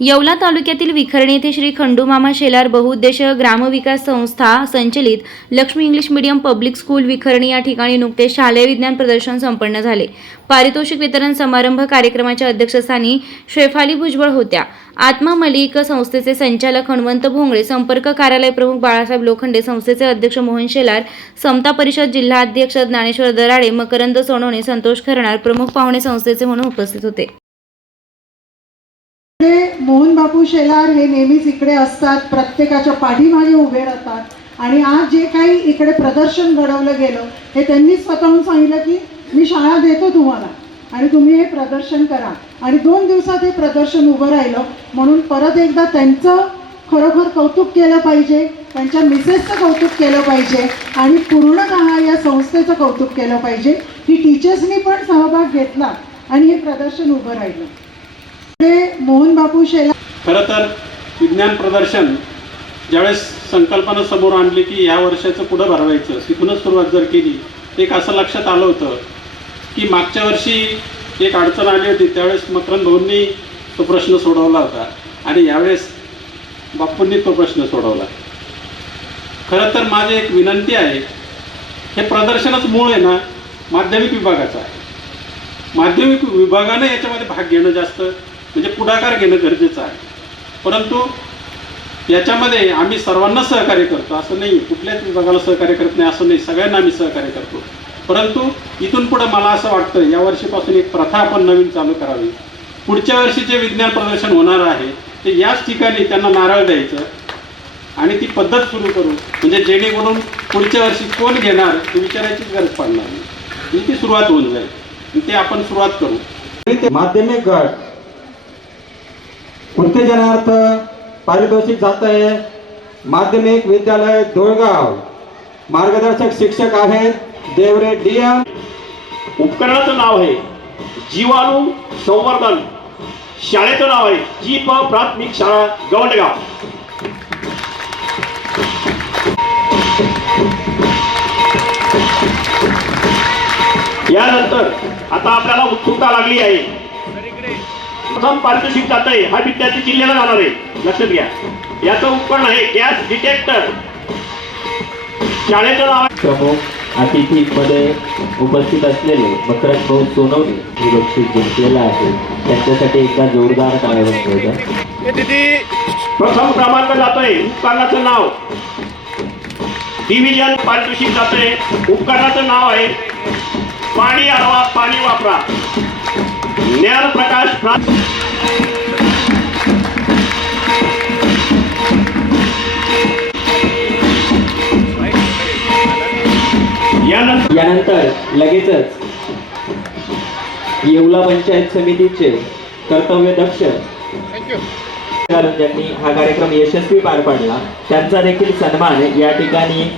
येवला तालुक्यातील विखर्णी येथे श्री खंडूमामा शेलार बहुउद्देशीय ग्रामविकास संस्था संचलित Lakshmi English medium public school Vikharni या ठिकाणी नुकतेच शालेय विज्ञान प्रदर्शन संपन्न झाले. पारितोषिक वितरण समारंभ कार्यक्रमाच्या अध्यक्षस्थानी शेफाली भुजबळ होत्या. आत्मा मलिक संस्थेचे संचालक हणवंत भोंगळे संपर्क कार्यालय प्रमुख बाळासाहेब लोखंडे संस्थेचे अध्यक्ष मोहन शेलार समता परिषद जिल्हा अध्यक्ष ज्ञानेश्वर दराडे मकरंद सोनवणे संतोष खरणार प्रमुख पाहुणे संस्थेचे म्हणून उपस्थित होते. मोहन बापू शेलार हे नेहमीच इकडे असतात प्रत्येकाच्या पाठीमागे उभे राहतात. आणि आज जे काही इकडे प्रदर्शन घडवलं गेलं हे त्यांनी स्वतःहून सांगितलं की मी शाळा देतो तुम्हाला आणि तुम्ही हे प्रदर्शन करा. आणि दोन दिवसात हे प्रदर्शन उभं राहिलं म्हणून परत एकदा त्यांचं खरोखर कौतुक केलं पाहिजे त्यांच्या मिसेसचं कौतुक केलं पाहिजे आणि पूर्णतः या संस्थेचं कौतुक केलं पाहिजे. की टीचर्सनी पण सहभाग घेतला आणि हे प्रदर्शन उभं राहिलं. मोहन बापू शेला खरं तर विज्ञान प्रदर्शन ज्यावेळेस संकल्पना समोर आणली की या वर्षाचं पुढं भरवायचं तिथूनच सुरुवात जर केली एक असं लक्षात आलं होतं की मागच्या वर्षी एक अडचण आली होती त्यावेळेस मकरंद भाऊंनी तो प्रश्न सोडवला होता आणि यावेळेस बापूंनी तो प्रश्न सोडवला. खरं तर माझी एक विनंती आहे हे प्रदर्शनच मूळ आहे ना माध्यमिक विभागाचं आहे. माध्यमिक विभागानं याच्यामध्ये भाग घेणं जास्त म्हणजे पुढाकार घेणं गरजेचं आहे. परंतु याच्यामध्ये आम्ही सर्वांना सहकार्य करतो असं नाही कुठल्याच विभागाला सहकार्य करत नाही असं नाही. सगळ्यांना आम्ही सहकार्य करतो. परंतु इथून पुढं मला असं वाटतं या वर्षीपासून एक प्रथा आपण नवीन चालू करावी. पुढच्या वर्षी जे विज्ञान प्रदर्शन होणार आहे ते याच ठिकाणी त्यांना नारळ द्यायचं आणि ती पद्धत सुरू करू. म्हणजे जेणेकरून पुढच्या वर्षी कोण घेणार ते विचारायचीच गरज पडणार नाही. ती सुरुवात होऊन जाईल. ते आपण सुरुवात करू. माध्यमिक गट उत्तेजनार्थ पारितोषिक जात आहे? माध्यमिक विद्यालय धुळगाव मार्गदर्शक शिक्षक आहेत देवरे डिया. उपकरणाचं नाव आहे जीवाणू संवर्धन. शाळेचं नाव आहे जी प प्राथमिक शाळा गवंडगाव. यानंतर आता आपल्याला उत्सुकता लागली आहे. प्रथम पारितोषिक जात आहे. हा विद्यार्थी जिल्ह्याला जाणार आहे. लक्षात घ्या. याचं उपकरण आहे गॅस डिटेक्टर. शाळेचं नाव आहे. प्रमुख अतिथीमध्ये उपस्थित असलेले मकरंद भाऊ सोनवणे हे बक्षीस जिंकलेलं आहे त्यांच्यासाठी एकदा जोरदार टाळ्या प्रथम क्रमांक जातोय. उपकरणाचं नाव. डिव्हिजन पारितोषिक जातोय. उपकरणाचं नाव आहे. पाणी अडवा पाणी वापरा. ज्ञान प्रकाश प्रा यानंतर यानंतर लगेचच येवला पंचायत समितीचे कर्तव्य दक्ष ज्यांनी हा कार्यक्रम यशस्वी पार पाडला त्यांचा देखील सन्मान या ठिकाणी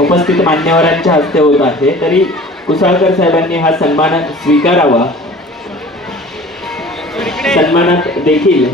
उपस्थित मान्यवरांच्या हस्ते होत आहे. तरी कुसाळकर साहेबांनी हा सन्मान स्वीकारावा. सन्मानात देखील